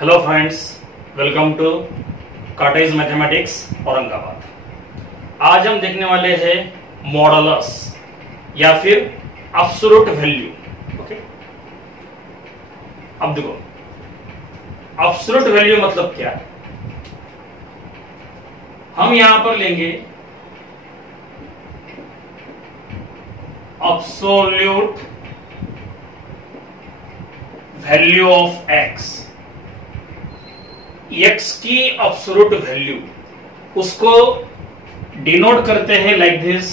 Hello friends, welcome to cottage mathematics Aurangabad. आज हम देखने वाले हैं मॉडुलस या फिर एब्सोल्यूट वैल्यू। ओके, अब देखो एब्सोल्यूट वैल्यू मतलब क्या है। हम यहां पर लेंगे absolute value of x. X की एब्सोल्यूट वैल्यू उसको डिनोट करते हैं लाइक दिस,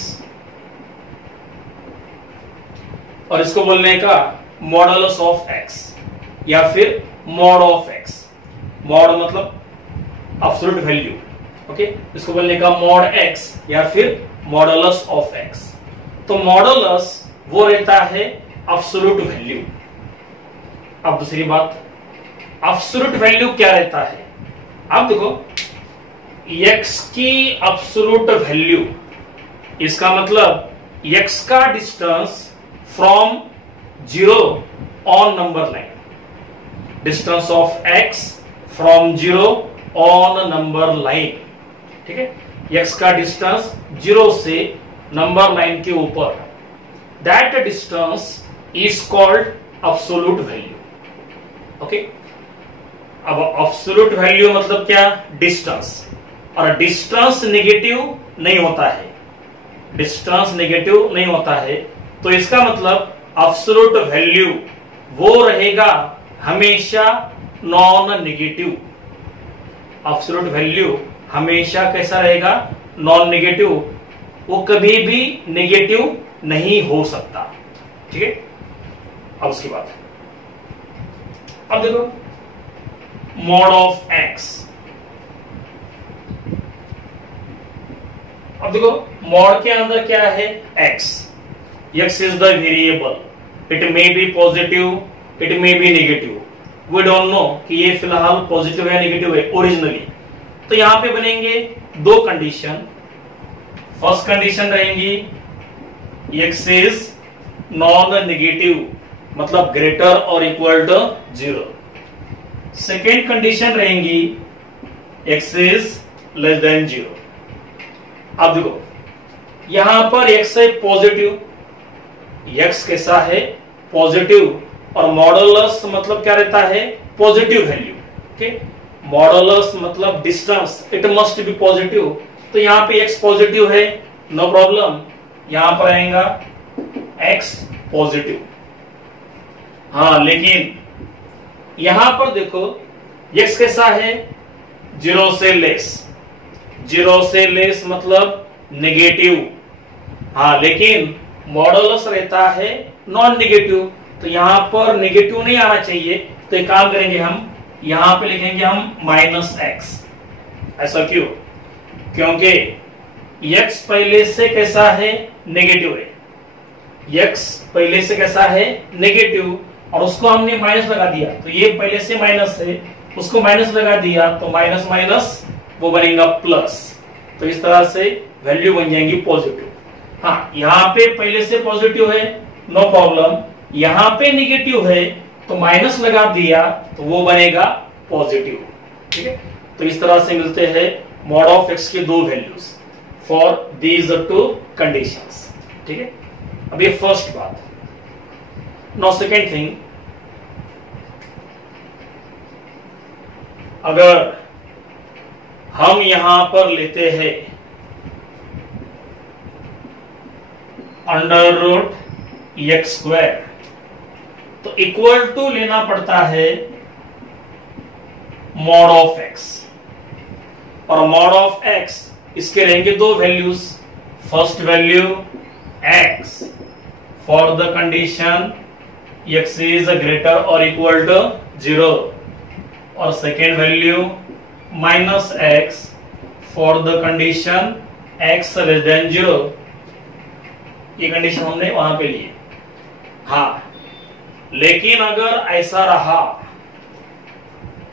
और इसको बोलने का मॉडुलस ऑफ एक्स या फिर मॉड ऑफ एक्स। मॉड मतलब एब्सोल्यूट वैल्यू, ओके, इसको बोलने का मॉड एक्स या फिर मॉडुलस ऑफ एक्स। तो मॉडुलस वो रहता है एब्सोल्यूट वैल्यू। अब दूसरी बात, एब्सोल्यूट वैल्यू क्या रहता है। अब देखो x की एब्सोल्यूट वैल्यू, इसका मतलब x का distance from zero on number line. Distance of x from zero on number line, ठीक है। x का डिस्टेंस जीरो से नंबर लाइन के ऊपर, that distance is called absolute value. Okay, अब एब्सोल्यूट वैल्यू मतलब क्या, डिस्टेंस। और डिस्टेंस नेगेटिव नहीं होता है, डिस्टेंस नेगेटिव नहीं होता है, तो इसका मतलब एब्सोल्यूट वैल्यू वो रहेगा हमेशा नॉन नेगेटिव। एब्सोल्यूट वैल्यू हमेशा कैसा रहेगा, नॉन नेगेटिव। वो कभी भी नेगेटिव नहीं हो सकता, ठीक है। अब उसके बाद अब देखो मॉड ऑफ एक्स। अब देखो मॉड के अंदर क्या है, x. X is the variable, it may be positive, it may be negative. We don't know कि ये फिलहाल पॉजिटिव है नेगेटिव है ओरिजिनली। तो यहां पे बनेंगे दो कंडीशन। फर्स्ट कंडीशन रहेंगी एक्स इज नॉन नेगेटिव, मतलब ग्रेटर और equal to zero. Second condition रहेंगी x is less than zero. अब देखो यहां पर x है पॉजिटिव, x कैसा है, पॉजिटिव, और मॉडुलस मतलब क्या रहता है, पॉजिटिव वैल्यू। ओके, मॉडुलस मतलब distance, it must be positive. तो यहां पे x पॉजिटिव है, नो प्रॉब्लम, यहां पर आएगा x पॉजिटिव। हाँ, लेकिन यहां पर देखो x कैसा है, जीरो से लेस। जीरो से लेस मतलब नेगेटिव। हाँ, लेकिन मॉडुलस रहता है नॉन नेगेटिव, तो यहां पर नेगेटिव नहीं आना चाहिए। तो एक काम करेंगे, हम यहां पे लिखेंगे हम माइनस एक्स। ऐसा क्यों, क्योंकि x पहले से कैसा है, नेगेटिव है। x पहले से कैसा है, नेगेटिव, और उसको हमने माइनस लगा दिया, तो ये पहले से माइनस है, उसको माइनस लगा दिया, तो माइनस माइनस वो बनेगा प्लस। तो इस तरह से वैल्यू बन जाएंगी पॉजिटिव। हाँ, यहाँ पे पहले से पॉजिटिव है, नो प्रॉब्लम। यहाँ पे नेगेटिव है तो माइनस लगा दिया, तो वो बनेगा पॉजिटिव, ठीक है। तो इस तरह से मिलते हैं मॉड ऑफ एक्स के दो values for these two conditions, ठीक है। अब ये फर्स्ट बात। नो सेकेंड थिंग, अगर हम यहां पर लेते हैं अंडर रूट एक्स स्क्वायर, तो इक्वल टू लेना पड़ता है मॉड ऑफ एक्स। और मॉड ऑफ एक्स इसके रहेंगे दो values. First value x for the condition x is greater or equal to zero, और second value minus x for the condition x less than zero. ये condition हमने वहां पे ली। हाँ, लेकिन अगर ऐसा रहा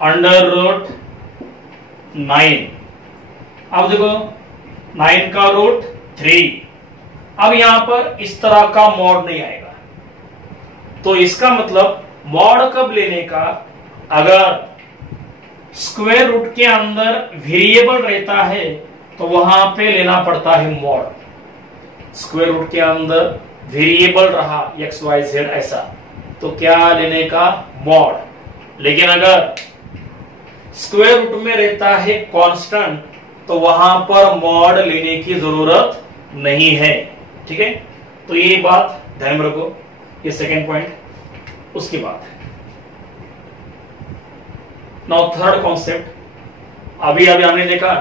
अंडर रूट 9, अब देखो 9 का रूट 3, अब यहां पर इस तरह का मॉड नहीं आएगा। तो इसका मतलब मॉड कब लेने का, अगर स्क्वायर रूट के अंदर वेरिएबल रहता है तो वहां पे लेना पड़ता है मॉड। स्क्वायर रूट के अंदर वेरिएबल रहा एक्स वाई जेड ऐसा, तो क्या लेने का? मॉड। लेकिन अगर स्क्वायर रूट में रहता है कांस्टेंट, तो वहां पर मॉड लेने की जरूरत नहीं है। ठीक है, तो ये बात ध्यान में रखो, ये सेकेंड पॉइंट। उसके बाद नाउ थर्ड कॉन्सेप्ट, अभी हमने देखा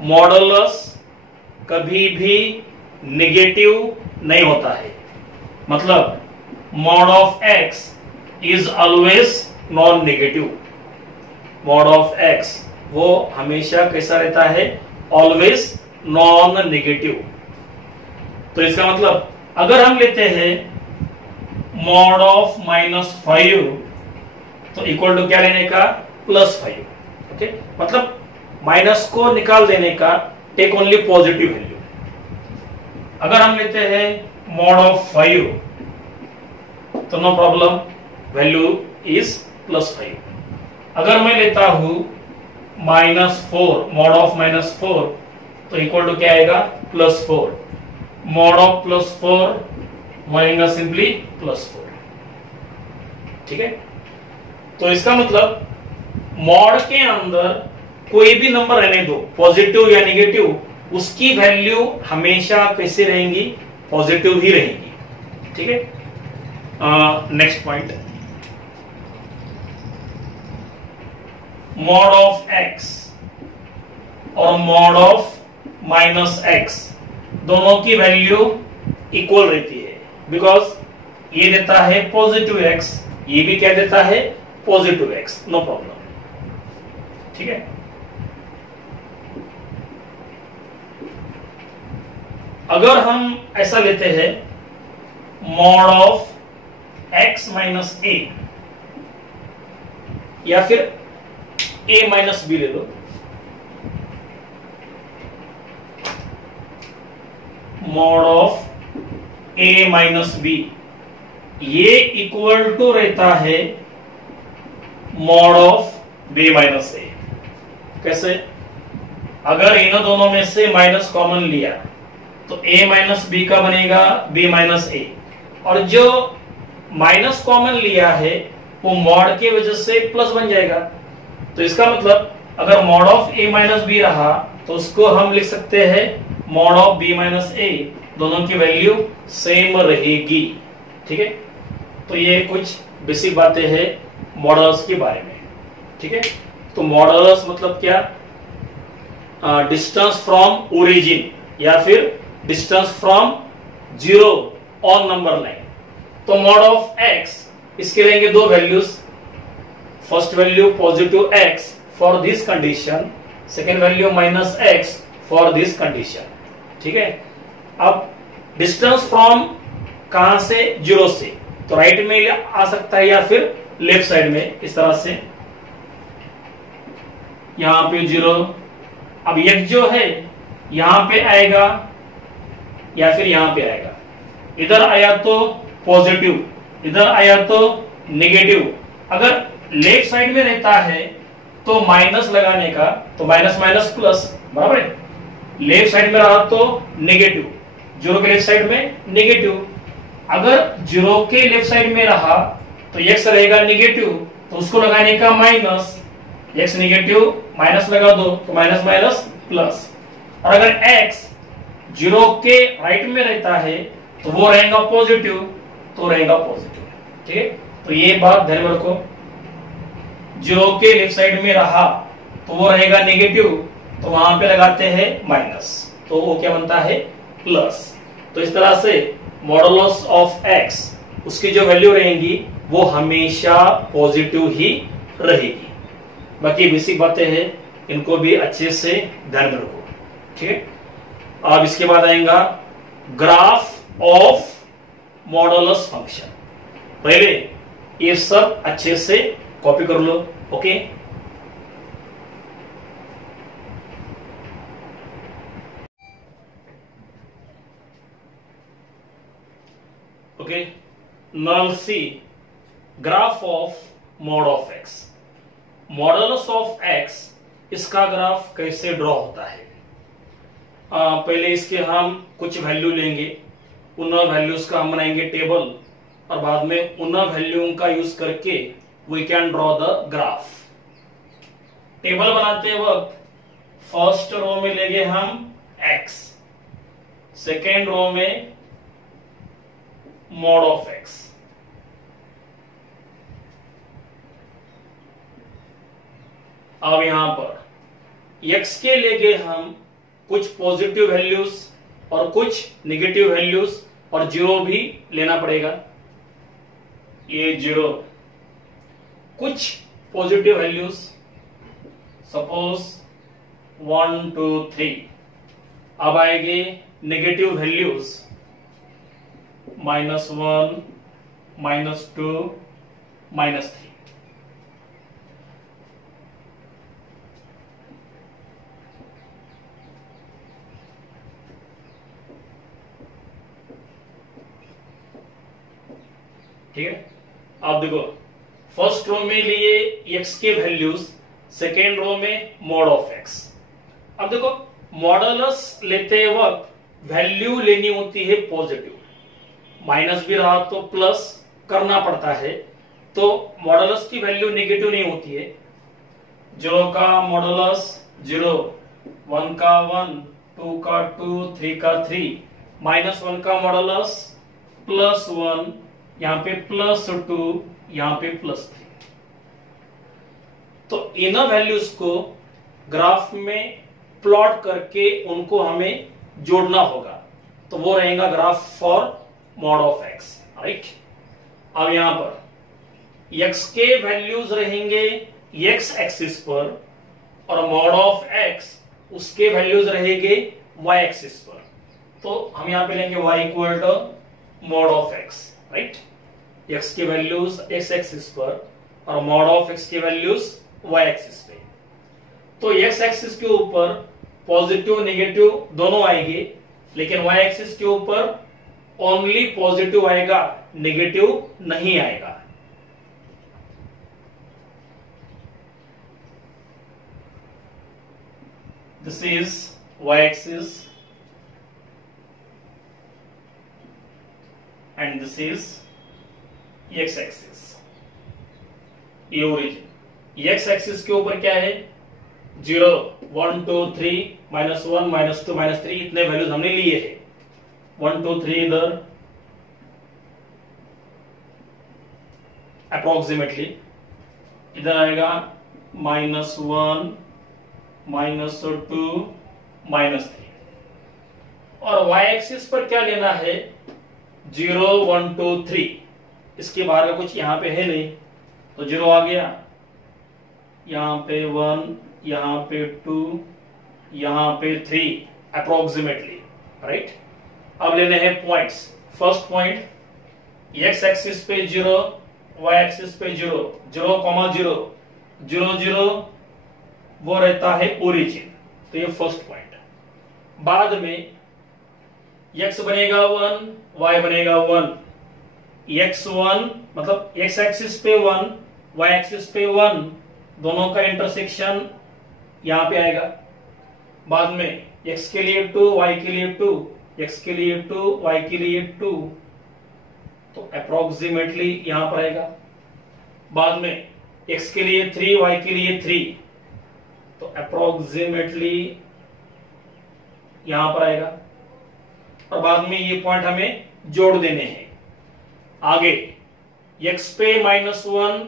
मॉडुलस कभी भी नेगेटिव नहीं होता है, मतलब mod of x is always non negative. Mod of x वो हमेशा कैसा रहता है? Always non negative. तो इसका मतलब अगर हम लेते हैं मॉड ऑफ -5, तो इक्वल टू क्या लेने का? +5। ओके, मतलब माइनस को निकाल देने का, टेक ओनली पॉजिटिव वैल्यू। अगर हम लेते हैं मॉड ऑफ 5, तो नो प्रॉब्लम, वैल्यू इज +5। अगर मैं लेता हूं -4, मॉड ऑफ -4, तो इक्वल टू क्या आएगा? +4। मॉड ऑफ +4 बनेगा सिंपली +4। ठीक है, तो इसका मतलब मॉड के अंदर कोई भी नंबर रहने दो, पॉजिटिव या नेगेटिव, उसकी वैल्यू हमेशा कैसे रहेंगी? पॉजिटिव ही रहेंगी। ठीक है, next point, mod of x और मॉड ऑफ -x दोनों की वैल्यू इक्वल रहती है, बिकॉज ये देता है पॉजिटिव x, ये भी क्या देता है? Positive x। No problem. ठीक है, अगर हम ऐसा लेते हैं मॉड ऑफ x - a, या फिर a - b ले लो, मॉड ऑफ a - b, ये इक्वल टू रहता है मॉड ऑफ b - a। कैसे? अगर इन दोनों में से माइनस कॉमन लिया तो a - b का बनेगा b - a, और जो माइनस कॉमन लिया है वो मॉड की वजह से प्लस बन जाएगा। तो इसका मतलब अगर मॉड ऑफ a - b रहा तो उसको हम लिख सकते हैं मॉड ऑफ b - a, दोनों की वैल्यू सेम रहेगी। ठीक है, तो ये कुछ बेसिक बातें हैं मॉडल्स के बारे में। ठीक है, तो मॉडल्स मतलब क्या? डिस्टेंस फ्रॉम ओरिजिन या फिर distance from 0 on number line. तो मॉड ऑफ x, इसके रहेंगे दो values, first value positive x for this condition, second value -x for this condition. ठीक है, अब डिस्टेंस फ्रॉम कहां से? 0 से, तो राइट में आ सकता है या फिर लेफ्ट साइड में, इस तरह से यहां पे 0। अब x जो है यहां पे आएगा या फिर यहां पे आएगा, इधर आया तो पॉजिटिव, इधर आया तो नेगेटिव। अगर लेफ्ट साइड में रहता है तो माइनस लगाने का, तो माइनस माइनस प्लस, बराबर है। लेफ्ट साइड में रहा तो नेगेटिव, 0 के लेफ्ट साइड में नेगेटिव। अगर 0 के लेफ्ट साइड में रहा तो x रहेगा नेगेटिव, तो उसको लगाने का माइनस, x नेगेटिव माइनस लगा दो तो माइनस माइनस प्लस। और अगर x 0 के राइट में रहता है तो वो रहेगा पॉजिटिव, तो रहेगा पॉजिटिव। ठीक है, तो ये बात ध्यान में रखो, 0 के लेफ्ट साइड में रहा तो वो रहेगा नेगेटिव, तो वहां पे लगाते हैं माइनस, तो वो क्या बनता है? प्लस। तो इस तरह से मॉडुलस ऑफ x, उसकी जो वैल्यू रहेंगी वो हमेशा पॉजिटिव ही रहेगी। बाकी बेसिक बातें हैं, इनको भी अच्छे से ध्यान में रखो। ठीक है, अब इसके बाद आएगा ग्राफ ऑफ मॉडुलस फंक्शन। पहले ये सब अच्छे से कॉपी कर लो। Okay, now see graph of mod of x। Modulus of x, इसका ग्राफ कैसे ड्रॉ होता है। पहले इसके हम कुछ वैल्यू लेंगे, उन वैल्यूज का हम बनाएंगे टेबल, और बाद में उन वैल्यू का यूज करके we can draw the graph. Table बनाते वक्त फर्स्ट रो में लेंगे हम x, सेकेंड रो में मॉड ऑफ x, अब यहां पर x के लेंगे हम कुछ पॉजिटिव वैल्यूज और कुछ नेगेटिव वैल्यूज, और जीरो भी लेना पड़ेगा। ये जीरो, कुछ पॉजिटिव वैल्यूज, सपोज 1 2 3। अब आएंगे नेगेटिव वैल्यूज, -1 -2 -3। ठीक है, अब देखो फर्स्ट रो में लिए x के वैल्यूज, सेकेंड रो में मॉड ऑफ x। अब देखो मॉडुलस लेते वक्त वैल्यू लेनी होती है पॉजिटिव, माइनस भी रहा तो प्लस करना पड़ता है, तो मॉडुलस की वैल्यू नेगेटिव नहीं होती है। 0 का मॉडुलस 0, 1 का 1, 2 का 2, 3 का 3, -1 का मॉडुलस +1, यहां पे +2, यहां पे +3। तो इन वैल्यूज को ग्राफ में प्लॉट करके उनको हमें जोड़ना होगा, तो वो रहेगा graph for mod of x, right. अब यहां पर x के वैल्यूज रहेंगे x एक्सिस पर, और मॉड ऑफ x उसके वैल्यूज रहेंगे y एक्सिस पर। तो हम यहां पे लेंगे y equal to mod of x, right. x के वैल्यूज x एक्सिस पर और मॉड ऑफ x के वैल्यूज y एक्सिस पे। तो x एक्सिस के ऊपर पॉजिटिव नेगेटिव दोनों आएंगे, लेकिन y एक्सिस के ऊपर ओनली पॉजिटिव आएगा, नेगेटिव नहीं आएगा। This is y axis and this is x axis, ये ओरिजिन। x एक्सिस के ऊपर क्या है, 0 1 2 3 -1 -2 -3, इतने वैल्यूज हमने लिए हैं। 1 2 3 इधर अप्रोक्सीमेटली, इधर आएगा -1 -2 -3, और y एक्सिस पर क्या लेना है, 0 1 2 3, इसके बाहर का कुछ यहां पे है नहीं, तो 0 आ गया, यहां पे 1, यहां पे 2, यहां पे 3 अप्रोक्सीमेटली, राइट। अब लेने हैं points. First point x axis पे 0, y एक्सिस पे 0, 0,0 0 0, वो रहता है ओरिजिन, तो ये फर्स्ट पॉइंट। बाद में x बनेगा 1, y बनेगा 1, x1 मतलब x एक्सिस पे 1, y एक्सिस पे 1, दोनों का इंटरसेक्शन यहां पे आएगा। बाद में x के लिए 2, y के लिए 2, x के लिए 2, y के लिए 2, तो अप्रोक्सीमेटली यहां पर आएगा। बाद में x के लिए 3, y के लिए 3, तो अप्रोक्सीमेटली यहां पर आएगा, और बाद में ये पॉइंट हमें जोड़ देने हैं। आगे x पे -1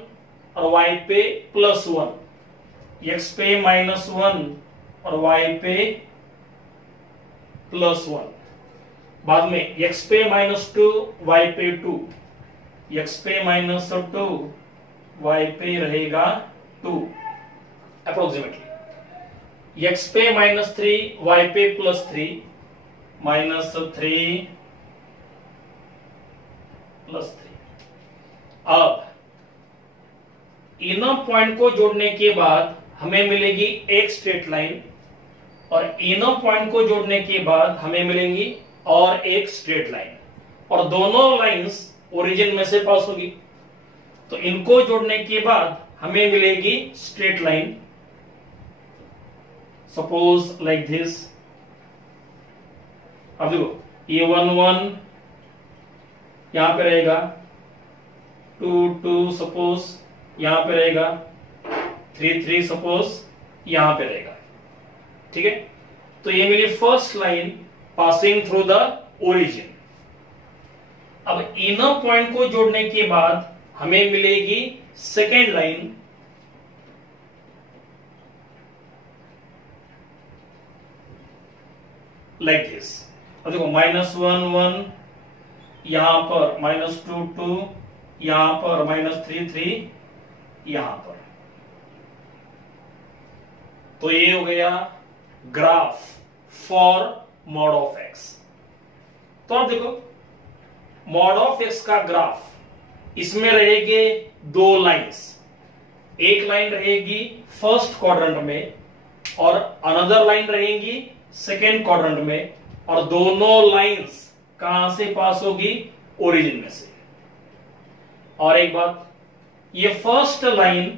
और y पे +1, x पे -1 और y पे +1, बाद में x पे -2 y पे 2, x पे -2 y पे रहेगा 2 अप्रोक्सीमेटली, x पे -3 y पे +3, -3 +3। अब इन पॉइंट को जोड़ने के बाद हमें मिलेगी एक स्ट्रेट लाइन, और इन पॉइंट को जोड़ने के बाद हमें मिलेंगी और एक स्ट्रेट लाइन, और दोनों लाइंस ओरिजिन में से पास होगी। तो इनको जोड़ने के बाद हमें मिलेगी straight line, suppose like this. अब देखो ये 1 1 यहां पे रहेगा, 2 2 सपोज यहां पे रहेगा, 3 3 सपोज यहां पे रहेगा। ठीक है, तो ये मेरी first line passing through the origin. अब इनर पॉइंट को जोड़ने के बाद हमें मिलेगी सेकेंड लाइन, लाइक दिस। अब देखो -1 1 यहां पर, -2 2 यहां पर, -3 3 यहां पर। तो ये हो गया graph for mod of x. तो अब देखो मॉड ऑफ एक्स का ग्राफ, इसमें रहेंगे दो लाइंस। एक लाइन रहेगी फर्स्ट क्वाड्रेंट में और अनदर लाइन रहेगी सेकेंड क्वाड्रेंट में, और दोनों लाइंस कहां से पास होगी? ओरिजिन में से। और एक बात, ये फर्स्ट लाइन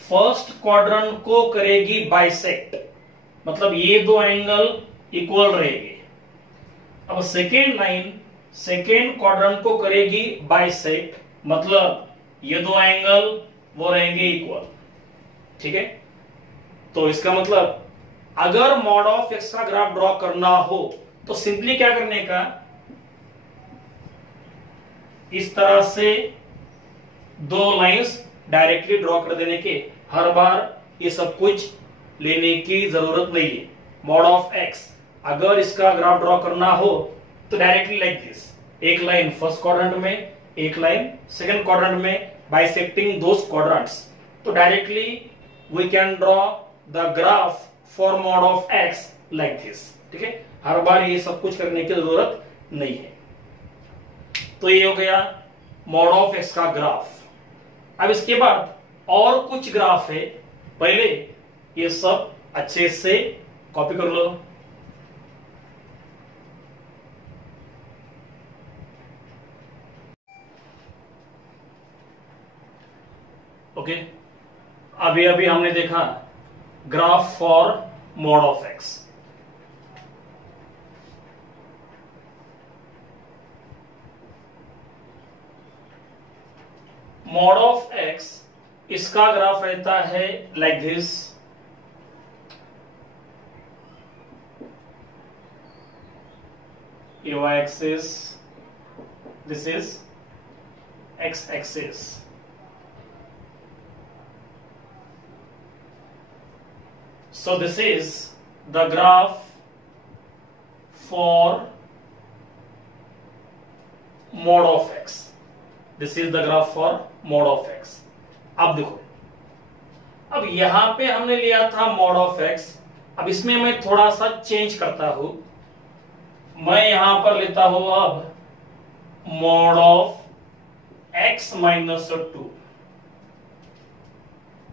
फर्स्ट क्वाड्रेंट को करेगी बाइसेक्ट, मतलब ये दो एंगल इक्वल रहेंगे। अब सेकेंड लाइन सेकेंड क्वाड्रेंट को करेगी बाइसेक्ट, मतलब ये दो एंगल वो रहेंगे इक्वल। ठीक है, तो इसका मतलब अगर मॉड ऑफ एक्स का ग्राफ ड्रॉ करना हो तो सिंपली क्या करने का, इस तरह से दो लाइंस डायरेक्टली ड्रॉ कर देने के, हर बार ये सब कुछ लेने की जरूरत नहीं है। मॉड ऑफ एक्स अगर इसका ग्राफ ड्रॉ करना हो तो डायरेक्टली लाइक दिस, एक लाइन फर्स्ट क्वाड्रेंट में, एक लाइन सेकंड क्वाड्रेंट में, बाइसेक्टिंग दोस क्वाड्रेंट्स। तो directly we can draw the graph for mod of x like this. ठीक है, हर बार ये सब कुछ करने की जरूरत नहीं है। तो ये हो गया मॉड ऑफ एक्स का ग्राफ। अब इसके बाद और कुछ ग्राफ है, पहले ये सब अच्छे से कॉपी कर लो। ओके, अभी अभी हमने देखा graph for mod of x. Mod of x, इसका ग्राफ रहता है लाइक दिस। ये y axis, this is x axis. So this is the graph for mod of x. This is the graph for mod of x. अब देखो, अब यहां पे हमने लिया था mod of x। अब इसमें मैं थोड़ा सा चेंज करता हूं, मैं यहां पर लेता हूं अब mod of x minus 2।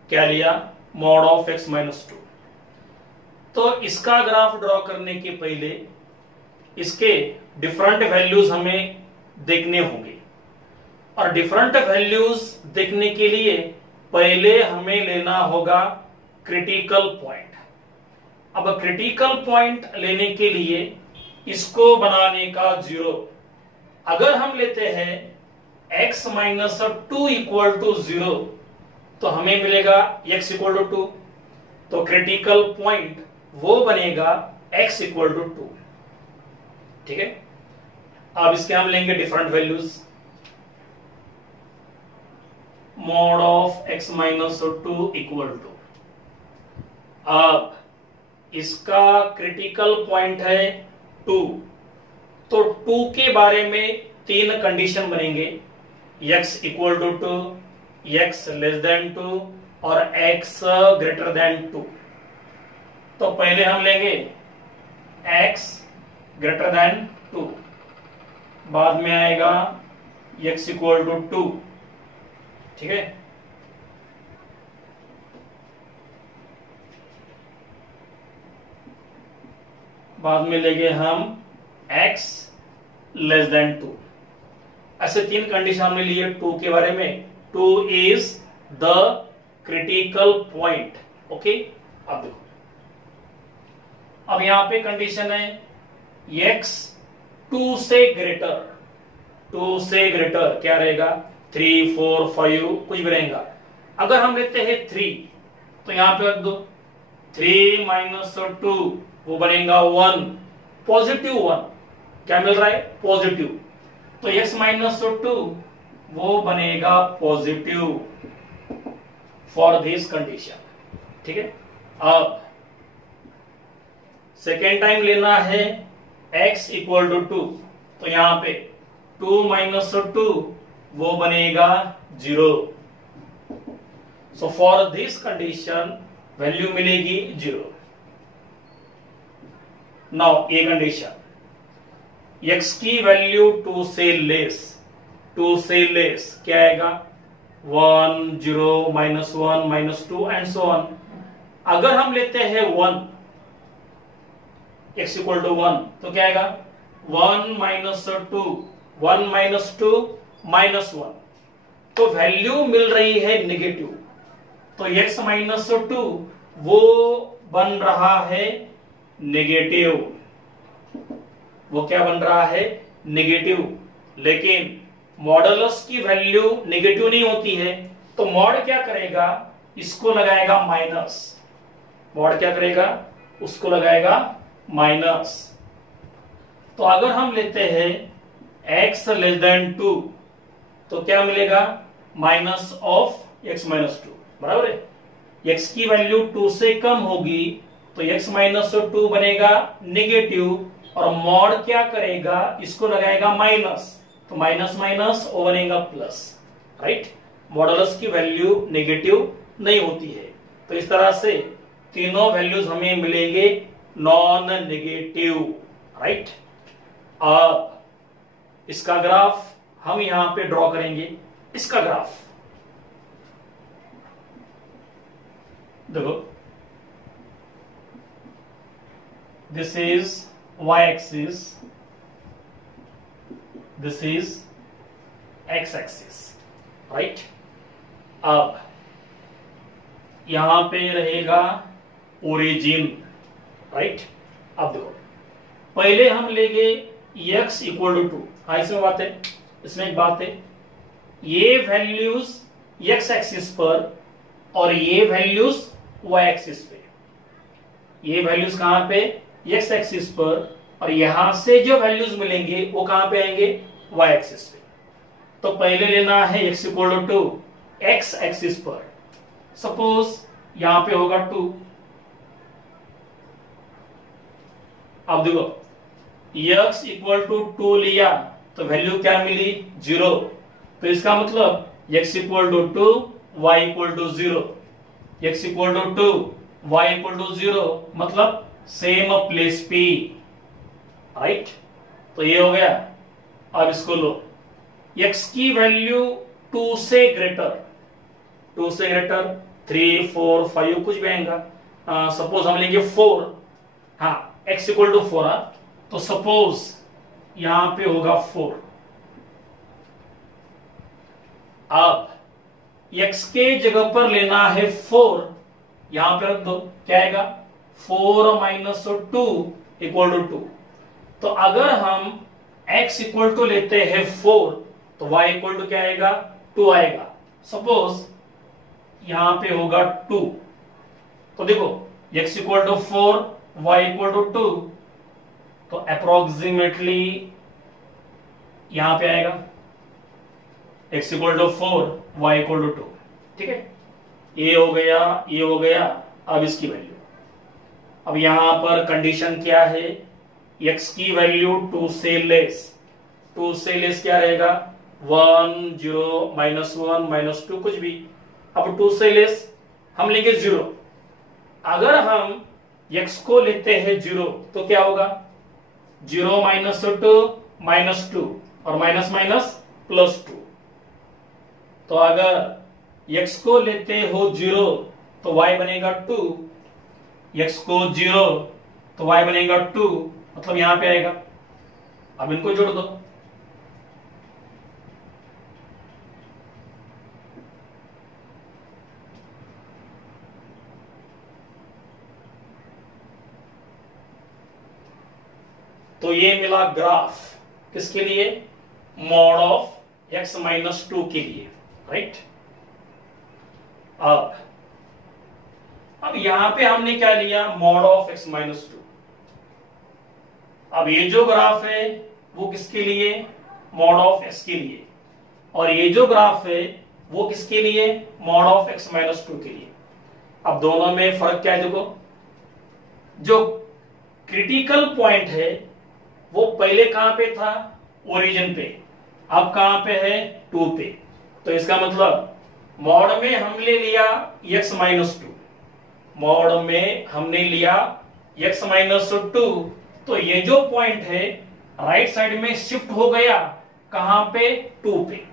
क्या लिया? mod of x minus 2। तो इसका ग्राफ ड्रॉ करने के पहले इसके डिफरेंट वैल्यूज हमें देखने होंगे, और डिफरेंट वैल्यूज देखने के लिए पहले हमें लेना होगा क्रिटिकल पॉइंट। अब क्रिटिकल पॉइंट लेने के लिए इसको बनाने का जीरो, अगर हम लेते हैं x माइनस 2 इक्वल टू 0 तो हमें मिलेगा x इक्वल टू 2। तो क्रिटिकल पॉइंट वो बनेगा x इक्वल टू 2। ठीक है, अब इसके हम लेंगे different values. Mod of x minus 2 equal to, अब इसका क्रिटिकल पॉइंट है 2, तो 2 के बारे में 3 कंडीशन बनेंगे, x equal to 2, x less than 2 और x ग्रेटर देन 2। तो पहले हम लेंगे x ग्रेटर देन 2, बाद में आएगा x इक्वल टू 2। ठीक है, बाद में लेंगे हम x लेस देन 2। ऐसे 3 कंडीशन हमने लिए 2 के बारे में। 2 is the critical point. Okay, अब देखो, अब यहां पे कंडीशन है x 2 से ग्रेटर, 2 से ग्रेटर क्या रहेगा, 3 4 5 कुछ भी रहेगा। अगर हम लेते हैं 3 तो यहां पे रख दो, 3 माइनस 2 वो बनेगा 1, पॉजिटिव 1, क्या मिल रहा है, पॉजिटिव। तो x माइनस 2 वो बनेगा पॉजिटिव फॉर दिस कंडीशन। ठीक है, अब सेकेंड टाइम लेना है x इक्वल टू 2, तो यहां पे 2 माइनस 2 वो बनेगा 0। So for this condition value मिलेगी 0। नाउ ये कंडीशन x की वैल्यू 2 से लेस, 2 से लेस क्या आएगा, 1 0 -1 -2 एंड सो ऑन। अगर हम लेते हैं 1, x इक्वल टू 1, तो क्या आएगा, 1 माइनस 2, 1 माइनस 2 -1, तो वैल्यू मिल रही है नेगेटिव। तो x माइनस 2 वो बन रहा है नेगेटिव, वो क्या बन रहा है, नेगेटिव। लेकिन मॉडुलस की वैल्यू नेगेटिव नहीं होती है, तो मॉड क्या करेगा, इसको लगाएगा माइनस, मॉड क्या करेगा, उसको लगाएगा माइनस। तो अगर हम लेते हैं x लेस देन 2, तो क्या मिलेगा, माइनस ऑफ x माइनस 2, बराबर है। x की वैल्यू 2 से कम होगी तो x माइनस 2 बनेगा नेगेटिव, और मॉड क्या करेगा, इसको लगाएगा माइनस, तो माइनस माइनस ओ बनेगा प्लस, राइट। मॉडुलस की वैल्यू नेगेटिव नहीं होती है। तो इस तरह से तीनों वैल्यूज हमें मिलेंगे नॉन नेगेटिव, राइट। अब इसका ग्राफ हम यहां पे ड्रॉ करेंगे। इसका ग्राफ देखो, this is y axis, this is x axis, right. अब यहां पे रहेगा ओरिजिन, राइट। अब देखो, पहले हम लेंगे x इक्वल टू 2। हाँ, इसमें बात है, इसमें एक बात है, ये वैल्यूज x एक्सिस पर और ये वैल्यूज y एक्सिस पे, ये वैल्यूज कहां पे, x एक्सिस पर, और यहां से जो वैल्यूज मिलेंगे वो कहां पे आएंगे, y एक्सिस पे। तो पहले लेना है x equal to x axis पर, सपोज यहां पे होगा 2। अब देखो, x इक्वल टू 2 लिया तो वैल्यू क्या मिली, 0। तो इसका मतलब x equal to 2, y equal to 0, x equal to 2, y equal to 0, मतलब सेम प्लेस P, राइट। तो ये हो गया। अब इसको लो, x की वैल्यू 2 से ग्रेटर, 2 से ग्रेटर 3 4 5 कुछ भी आएगा। सपोज हम लेंगे 4, हाँ, x इक्वल टू 4, तो सपोज यहां पे होगा 4। अब x के जगह पर लेना है 4, यहां पे रख दो, क्या आएगा, 4 माइनस 2 इक्वल टू 2। तो अगर हम x इक्वल टू लेते हैं 4, तो y इक्वल टू क्या आएगा, 2 आएगा। सपोज यहां पे होगा 2, तो देखो x equal to 4, y equal to 2, तो अप्रोक्सीमेटली यहां पे आएगा x equal to 4, y equal to 2। ठीक है, ये हो गया, ये हो गया। अब इसकी वैल्यू, अब यहां पर कंडीशन क्या है, x की वैल्यू 2 से लेस, 2 से लेस क्या रहेगा, 1 0 -1 -2 कुछ भी। अब 2 से लेस हम लेंगे 0। अगर हम x को लेते हैं 0 तो क्या होगा, 0 -2 -2 और माइनस माइनस +2। तो अगर x को लेते हो 0 तो y बनेगा 2, x को 0 तो y बनेगा 2, मतलब यहां पे आएगा। अब इनको जोड़ दो, तो ये मिला ग्राफ किसके लिए, मॉड ऑफ x माइनस 2 के लिए, राइट। अब यहां पे हमने क्या लिया, मॉड ऑफ x माइनस 2। अब ये जो ग्राफ है वो किसके लिए, मॉड ऑफ x के लिए, और ये जो ग्राफ है वो किसके लिए, मॉड ऑफ x माइनस 2 के लिए। अब दोनों में फर्क क्या है, देखो जो क्रिटिकल पॉइंट है वो पहले कहां पे था, ओरिजिन पे, अब कहां पे है, 2 पे। तो इसका मतलब मॉड में हमने लिया x माइनस 2, मॉड में हमने लिया x माइनस 2, तो ये जो पॉइंट है राइट साइड में शिफ्ट हो गया कहां पे, 2 पे।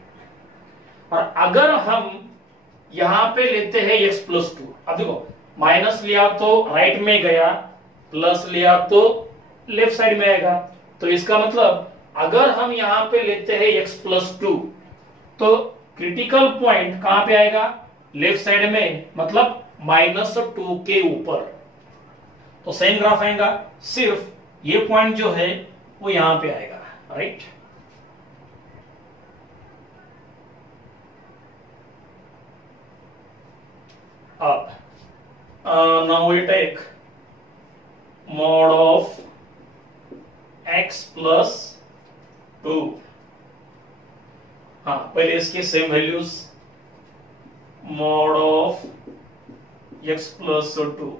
और अगर हम यहां पे लेते हैं x प्लस 2, अब देखो माइनस लिया तो राइट में गया, प्लस लिया तो लेफ्ट साइड में आएगा। तो इसका मतलब अगर हम यहां पे लेते हैं x प्लस 2, तो क्रिटिकल पॉइंट कहां पे आएगा, लेफ्ट साइड में, मतलब -2 के ऊपर। तो सेम ग्राफ आएगा, सिर्फ ये पॉइंट जो है वो यहां पे आएगा, राइट। अब now we take mod of x plus 2। हाँ, पहले इसके same values, mod of x plus 2।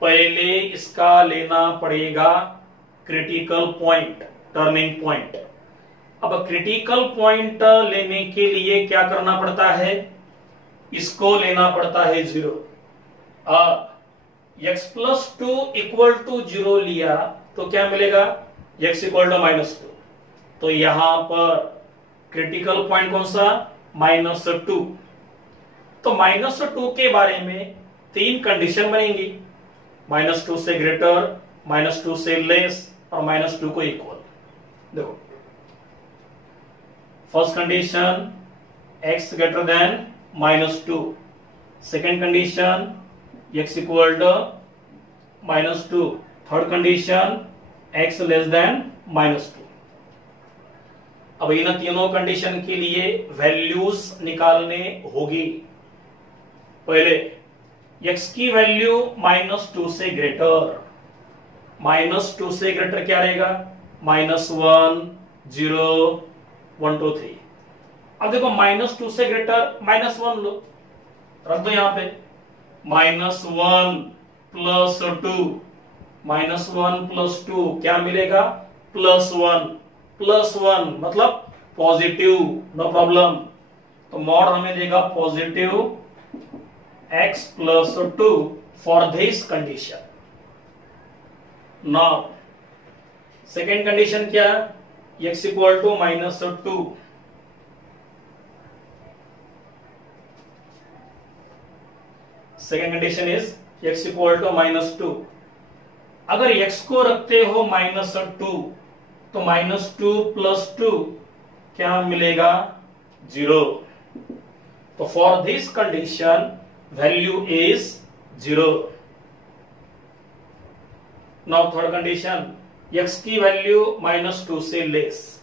पहले इसका लेना पड़ेगा क्रिटिकल पॉइंट, टर्निंग पॉइंट। अब क्रिटिकल पॉइंट लेने के लिए क्या करना पड़ता है, इसको लेना पड़ता है 0। अब x प्लस 2 इक्वल टू 0 लिया तो क्या मिलेगा, x इक्वल टू -2। तो यहां पर क्रिटिकल पॉइंट कौन सा, -2। तो -2 के बारे में 3 कंडीशन बनेंगी, -2 से ग्रेटर, -2 से लेस और -2 को इक्वल। देखो first condition x greater than -2, second condition x equal to -2, third condition x less than -2। अब इन तीनों कंडीशन के लिए वैल्यूज निकालने होगी। पहले x की वैल्यू -2 से ग्रेटर, -2 से ग्रेटर क्या रहेगा, -1 0 1 2 3। अब देखो -2 से ग्रेटर -1 लो, रख दो यहां पे, -1 प्लस 2, -1 प्लस 2 क्या मिलेगा, +1 मतलब पॉजिटिव, नो प्रॉब्लम। तो मॉड हमें देगा positive x plus 2 for this condition. Now second condition क्या, x equal to -2। Second condition is x equal to -2। अगर x को रखते हो -2 तो -2 प्लस 2 क्या मिलेगा, 0। तो for this condition value is 0। Now third condition, x की वैल्यू -2 से लेस,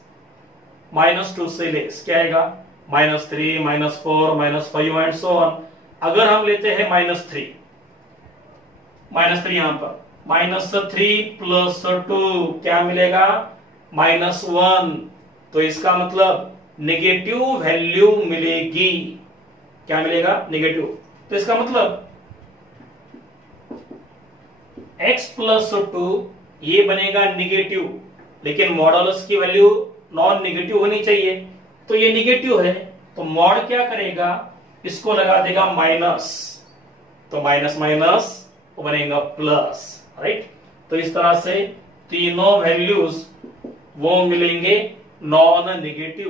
-2 से लेस क्या आएगा, -3 -4 -5 एंड सो ऑन। अगर हम लेते हैं -3 यहां पर, -3 प्लस 2 क्या मिलेगा, -1। तो इसका मतलब नेगेटिव वैल्यू मिलेगी, क्या मिलेगा, नेगेटिव। तो इसका मतलब x प्लस 2 ये बनेगा नेगेटिव, लेकिन मॉडुलस की वैल्यू नॉन नेगेटिव होनी चाहिए, तो ये नेगेटिव है। तो मॉड क्या करेगा, इसको लगा देगा माइनस, तो माइनस माइनस वो बनेगा प्लस, राइट। तो इस तरह से तीनों वैल्यूज वो मिलेंगे नॉन नेगेटिव।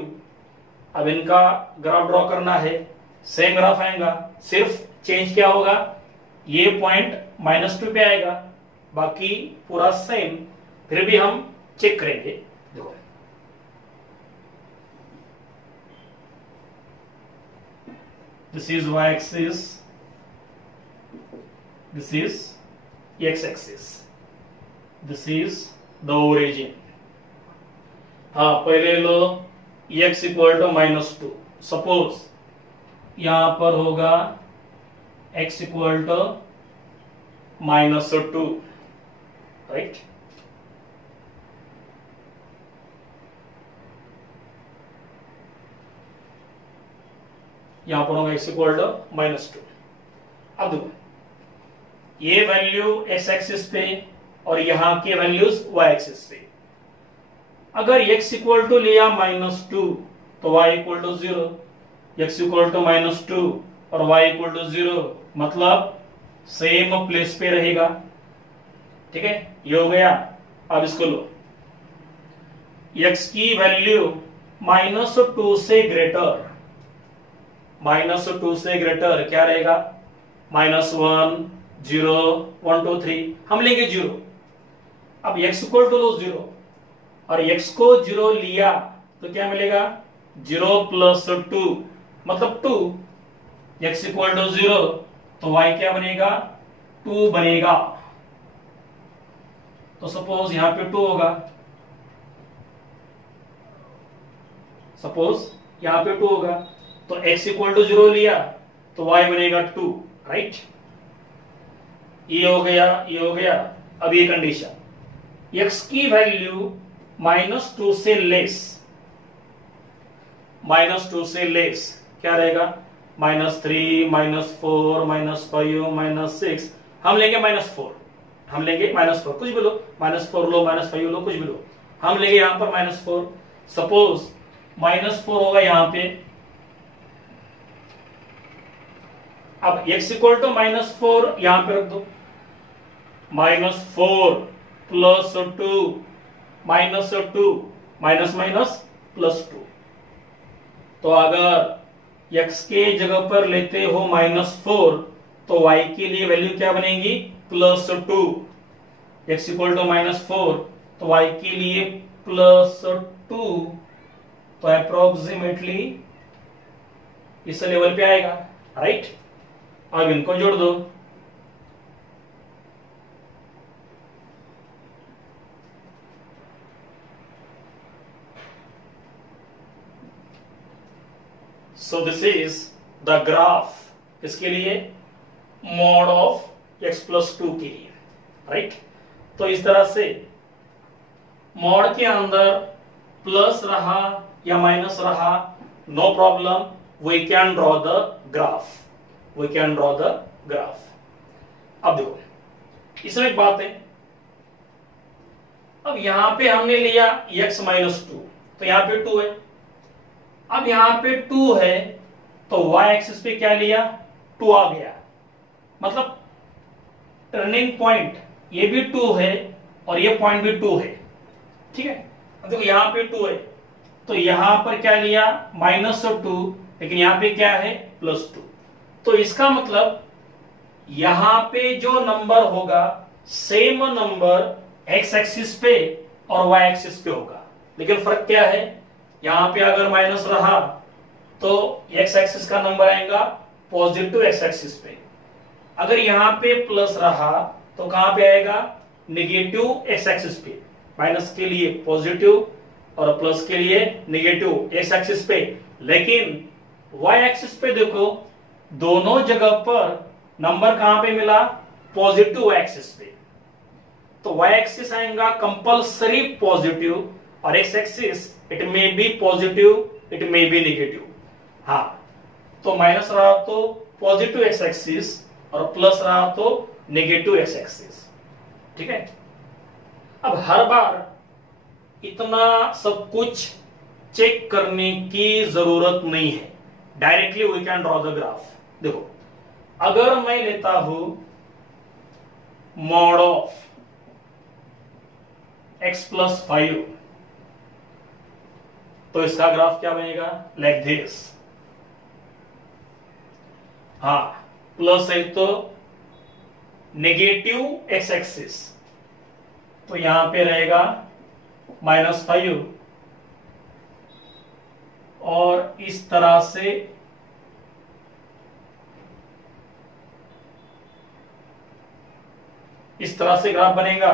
अब इनका ग्राफ ड्रॉ करना है, सेम ग्राफ आएगा, सिर्फ चेंज क्या होगा, ये पॉइंट -2 पे आएगा, बाकी पूरा सेम। फिर भी हम चेक करेंगे, देखो this is y axis, this is x axis, this is the origin. हाँ, पहले लो x इक्वल टू -2। सपोज यहां पर होगा x इक्वल टू -2, राइट। यहां पर होगा x इक्वल टू -2। अब देखो ये वैल्यू x एक्सिस पे और यहां के वैल्यूज y एक्सिस पे। अगर x इक्वल टू लिया -2 तो y equal to 0, x equal to -2 और y इक्वल टू 0, मतलब सेम प्लेस पे रहेगा। ठीक है, ये हो गया। अब इसको लो, x की वैल्यू -2 से ग्रेटर, -2 से ग्रेटर क्या रहेगा? -1, 0, 1, 2, 3, हम लेंगे 0। अब x इक्वल टू लो 0 और x को 0 लिया तो क्या मिलेगा? 0 + 2 मतलब 2। x इक्वल टू 0 तो y क्या बनेगा? 2 बनेगा। तो सपोज यहां पे 2 होगा, सपोज यहां पे 2 होगा तो x इक्वल टू 0 लिया तो y बनेगा 2, राइट। ये हो गया, ये हो गया। अब ये कंडीशन, x की वैल्यू -2 से लेस, -2 से लेस क्या रहेगा? -3, -4, -5, -6, हम लेंगे -4, हम लेंगे -4, कुछ भी लो, -4 लो, -5 लो, कुछ भी लो, हम लेंगे यहां पर -4। सपोज -4 होगा यहां पे। अब x इक्वल टू -4 यहां पे रख दो, -4 + 2, -2, +2। तो अगर x के जगह पर लेते हो -4 तो y के लिए वैल्यू क्या बनेगी? +2। x इक्वल टू -4 तो y के लिए +2, तो अप्रोक्सीमेटली इस लेवल पे आएगा, राइट। अब इनको जोड़ दो, so this is the graph इसके लिए, मॉड ऑफ x + 2 के लिए, राइट। तो इस तरह से मॉड के अंदर प्लस रहा या माइनस रहा, no problem, we can draw the graph, we can draw the graph. अब देखो इसमें एक बात है, अब यहां पे हमने लिया x -2 तो यहां पे 2 है। अब यहां पे 2 है तो y एक्सिस पे क्या लिया? 2 आ गया, मतलब टर्निंग पॉइंट ये भी 2 है और ये पॉइंट भी 2 है, ठीक है। अब देखो यहां पे 2 है तो यहां पर क्या लिया? -2, लेकिन यहां पे क्या है? +2। तो इसका मतलब यहां पे जो नंबर होगा सेम नंबर x एक्सिस पे और y एक्सिस पे होगा, लेकिन फर्क क्या है? यहां पे अगर माइनस रहा तो x एक्सिस का नंबर आएगा पॉजिटिव x एक्सिस पे, अगर यहां पे प्लस रहा तो कहां पे आएगा? नेगेटिव x एक्सिस पे। माइनस के लिए पॉजिटिव और प्लस के लिए नेगेटिव x एक्सिस पे, लेकिन y एक्सिस पे देखो दोनों जगह पर नंबर कहां पे मिला? पॉजिटिव एक्सिस पे। तो y एक्सिस आएगा कंपल्सरी पॉजिटिव और x axis it may be positive, it may be negative. हाँ, तो माइनस रहा तो पॉजिटिव x एक्सिस और प्लस रहा तो नेगेटिव x एक्सिस, ठीक है। अब हर बार इतना सब कुछ चेक करने की जरूरत नहीं है, directly we can draw the graph. देखो अगर मैं लेता हूं मॉड ऑफ x + 5 तो इसका ग्राफ क्या बनेगा? Like this. हाँ, प्लस है तो नेगेटिव x एक्सिस, तो यहां पे रहेगा -5 और इस तरह से ग्राफ बनेगा।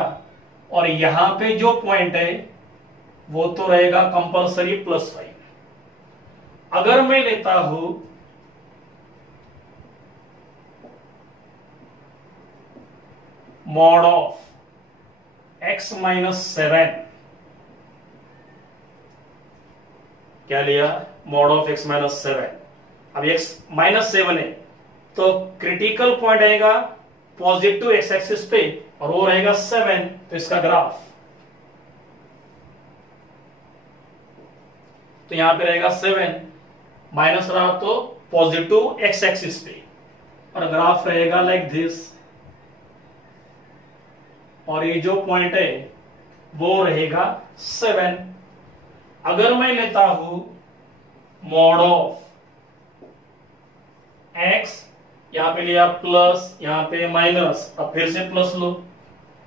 और यहां पे जो पॉइंट है वो तो रहेगा कंपलसरी +5। अगर मैं लेता हूं मॉड ऑफ x -7, क्या लिया? Mod of x -7। अब x -7 है तो क्रिटिकल पॉइंट रहेगा पॉजिटिव एक्स एक्सिस पे और वो रहेगा 7। तो इसका ग्राफ तो यहां पे रहेगा 7, माइनस रहा तो पॉजिटिव एक्स एक्सिस पे, और ग्राफ रहेगा लाइक दिस। और ये जो पॉइंट है वो रहेगा 7। अगर मैं लेता हूं मॉड ऑफ x, यहां पे लिया प्लस, यहां पे माइनस, अब फिर से प्लस लो,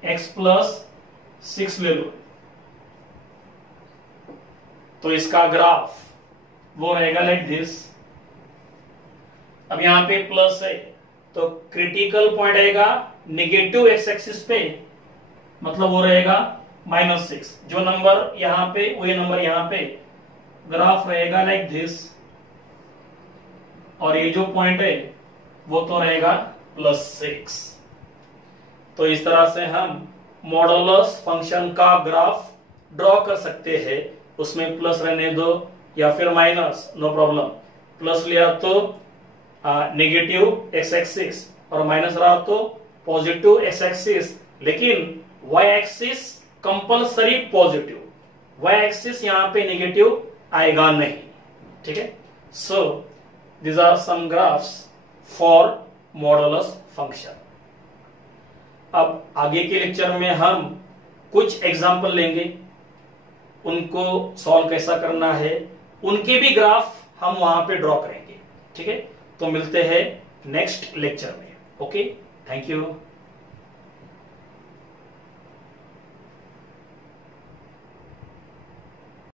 x +6 ले लो, तो इसका ग्राफ वो रहेगा लाइक दिस। अब यहां पे प्लस है तो क्रिटिकल पॉइंट रहेगा नेगेटिव एक्स एक्सिस पे, मतलब वो रहेगा -6। जो नंबर यहां पे वही नंबर यहां पे, ग्राफ रहेगा लाइक दिस। और ये जो पॉइंट है वो तो रहेगा +6। तो इस तरह से हम मॉडुलस फंक्शन का ग्राफ ड्रॉ कर सकते हैं। उसमें प्लस रहने दो या फिर माइनस, नो प्रॉब्लम। प्लस लिया तो नेगेटिव एक्स एक्सिस और माइनस रहा तो पॉजिटिव एक्स एक्सिस, लेकिन y axis compulsory positive, y axis यहां पे नेगेटिव आएगा नहीं। ठीक है, सो these are some graphs for modulus function। अब आगे के लेक्चर में हम कुछ एग्जाम्पल लेंगे, उनको सॉल्व कैसा करना है, उनके भी ग्राफ हम वहां पे ड्रॉ करेंगे। ठीक है, तो मिलते हैं नेक्स्ट लेक्चर में। Okay, thank you.